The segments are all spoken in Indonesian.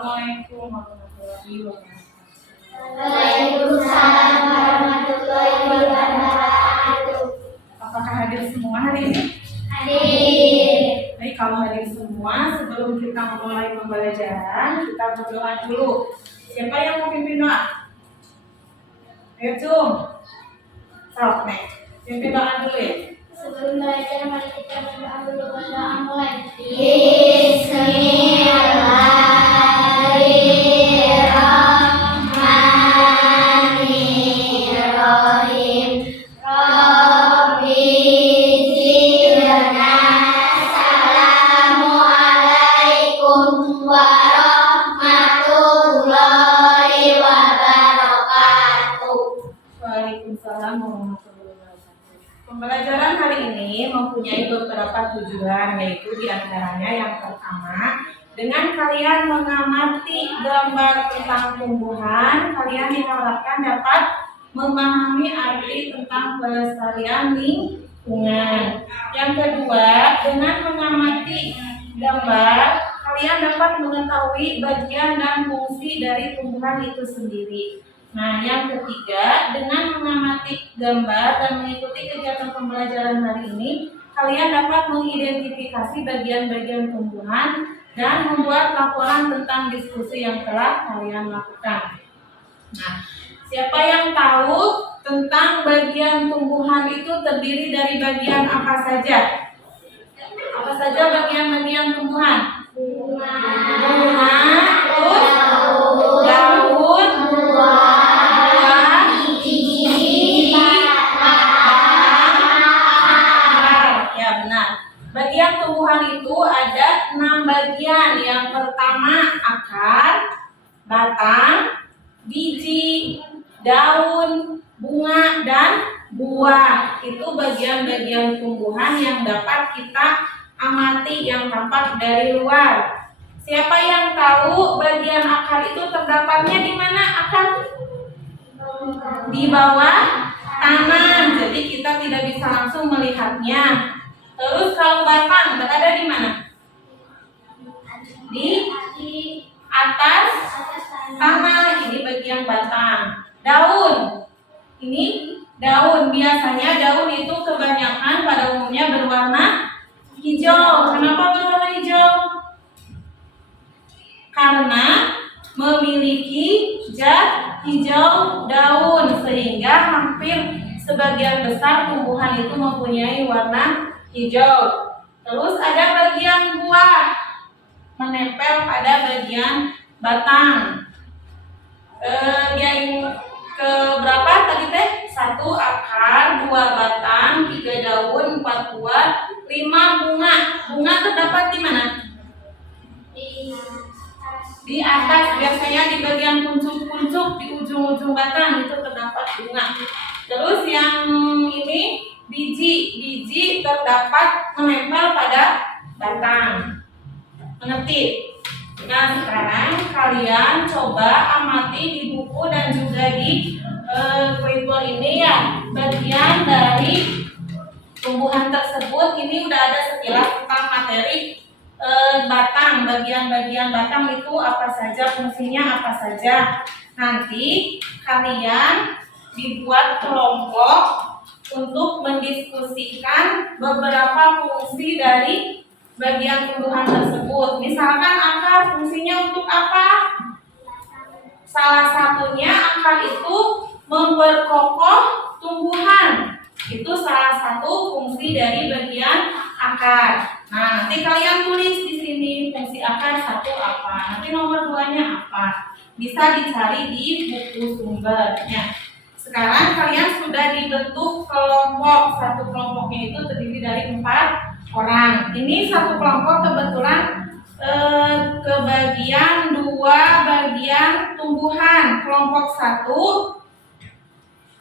Assalamualaikum warahmatullahi wabarakatuh. Waalaikumsalam warahmatullahi wabarakatuh. Apakah hadir semua hari ini? Hadir. Baik, kalau hadir semua, sebelum kita memulai pembelajaran, kita berdoa dulu. Siapa yang mau pimpin doa? Ayo, Cum. Sok, nih. Pimpin doa dulu ya. Sebelum belajar, mari kita berdoa dulu. Berdoa mulai. Bismillahirrahmanirrahim. Rabbi zidna. Assalamualaikum warahmatullahi wabarakatuh. Waalaikumsalam warahmatullahi wabarakatuh. Pembelajaran hari ini mempunyai beberapa tujuan, yaitu diantaranya yang pertama, dengan kalian mengamati gambar tentang tumbuhan, kalian diharapkan dapat memahami arti tentang pelestarian lingkungan. Yang kedua, dengan mengamati gambar, kalian dapat mengetahui bagian dan fungsi dari tumbuhan itu sendiri. Nah, yang ketiga, dengan mengamati gambar dan mengikuti kegiatan pembelajaran hari ini, kalian dapat mengidentifikasi bagian-bagian tumbuhan dan membuat laporan tentang diskusi yang telah kalian lakukan. Nah, siapa yang tahu tentang bagian tumbuhan itu terdiri dari bagian apa saja? Apa saja bagian-bagian tumbuhan? Bunga, terus daun, buah, biji, akar. Ya, benar. Bagian tumbuhan itu ada 6 bagian. Yang pertama akar, batang, biji, daun, bunga, dan buah. Itu bagian-bagian tumbuhan yang dapat kita amati yang tampak dari luar. Siapa yang tahu bagian akar itu terdapatnya di mana akar? Di bawah tanah. Jadi kita tidak bisa langsung melihatnya. Terus kalau batang berada di mana? Di atas tanah. Ini bagian batang. Daun. Ini daun. Biasanya daun itu kebanyakan pada umumnya berwarna hijau. Kenapa berwarna hijau? Karena memiliki zat hijau daun, sehingga hampir sebagian besar tumbuhan itu mempunyai warna hijau. Terus ada bagian buah menempel pada bagian batang. Yang ke berapa tadi teh? 1 akar, 2 batang, 3 daun, 4 buah, 5 bunga. Bunga terdapat di mana? Di atas, biasanya di bagian puncuk-puncuk, di ujung-ujung batang itu terdapat bunga. Terus yang ini biji terdapat menempel pada batang. Mengerti? Nah, sekarang kalian coba amati di buku dan juga di paper ini ya, bagian dari tumbuhan tersebut. Ini udah ada sekilas tentang materi batang, bagian-bagian batang itu apa saja, fungsinya apa saja. Nanti kalian dibuat kelompok untuk mendiskusikan beberapa fungsi dari bagian tumbuhan tersebut. Misalkan akar, fungsinya untuk apa? Salah satunya akar itu memperkokoh tumbuhan. Itu salah satu fungsi dari bagian akar. Nah, nanti kalian tulis di sini fungsi akar 1 apa, nanti nomor 2-nya apa. Bisa dicari di buku sumbernya. Sekarang kalian sudah dibentuk kelompok. Satu kelompoknya itu terdiri dari 4 orang. Ini satu kelompok kebetulan kebagian 2 bagian tumbuhan. Kelompok 1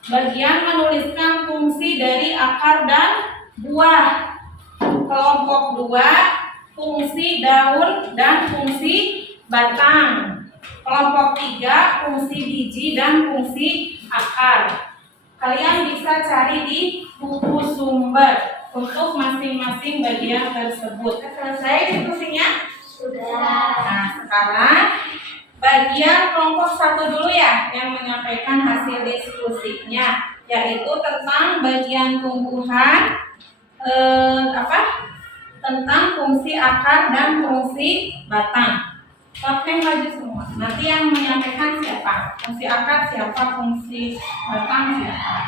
bagian menuliskan fungsi dari akar dan buah. Kelompok 2 fungsi daun dan fungsi batang. Kelompok 3 fungsi biji dan fungsi akar. Kalian bisa cari di buku sumber untuk masing-masing bagian tersebut. Selesai diskusinya? Sudah. Nah, sekarang Biar kelompok 1 dulu ya yang menyampaikan hasil diskusinya, yaitu tentang bagian tumbuhan, tentang fungsi akar dan fungsi batang. Pakai baju semua. Nanti yang menyampaikan siapa? Fungsi akar siapa? Fungsi batang siapa?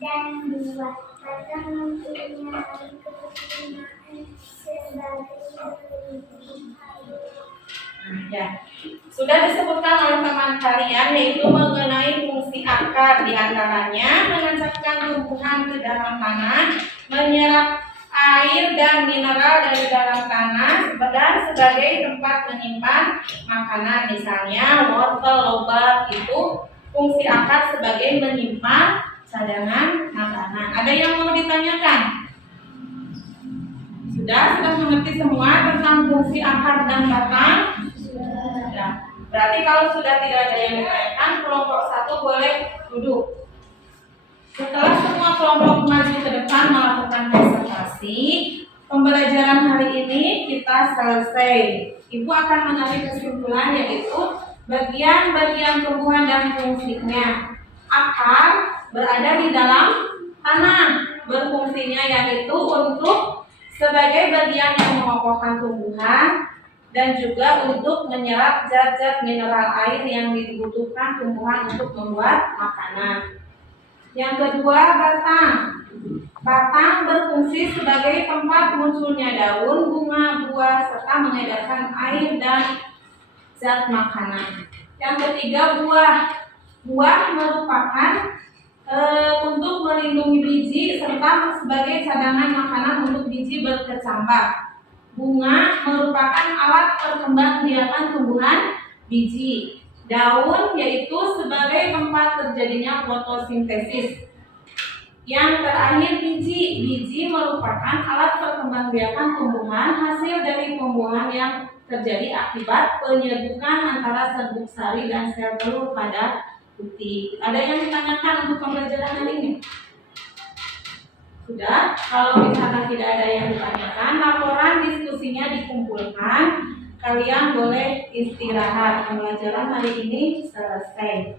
Dan dua batang mempunyai kegunaan sebagai Ya, sudah disebutkan oleh teman kalian yaitu mengenai fungsi akar, diantaranya menancapkan tumbuhan ke dalam tanah, menyerap air dan mineral dari dalam tanah, dan sebagai tempat menyimpan makanan. Misalnya wortel, lobak itu fungsi akar sebagai menyimpan cadangan makanan. Ada yang mau ditanyakan? Sudah mengerti semua tentang fungsi akar dan batang? Sudah. Berarti kalau sudah tidak ada yang ditanyakan, kelompok 1 boleh duduk. Setelah semua kelompok maju ke depan melakukan presentasi, pembelajaran hari ini kita selesai. Ibu akan menarik kesimpulan yaitu bagian-bagian tumbuhan dan fungsinya. Akar berada di dalam tanah, berfungsinya yaitu untuk sebagai bagian yang mengokohkan tumbuhan dan juga untuk menyerap zat-zat mineral air yang dibutuhkan tumbuhan untuk membuat makanan. Yang kedua, batang. Batang berfungsi sebagai tempat munculnya daun, bunga, buah, serta mengedarkan air dan zat makanan. Yang ketiga, buah. Buah merupakan untuk melindungi biji serta sebagai cadangan makanan untuk biji berkecambah. Bunga merupakan alat perkembangbiakan tumbuhan biji. Daun yaitu sebagai tempat terjadinya fotosintesis. Yang terakhir, biji. Biji merupakan alat perkembangbiakan tumbuhan hasil dari pembuahan yang terjadi akibat penyerbukan antara serbuk sari dan sel telur pada putih. Ada yang ditanyakan untuk pembelajaran hari ini? Sudah? Kalau misalkan tidak ada yang ditanyakan, laporan diskusinya dikumpulkan. Kalian boleh istirahat. Pembelajaran hari ini selesai.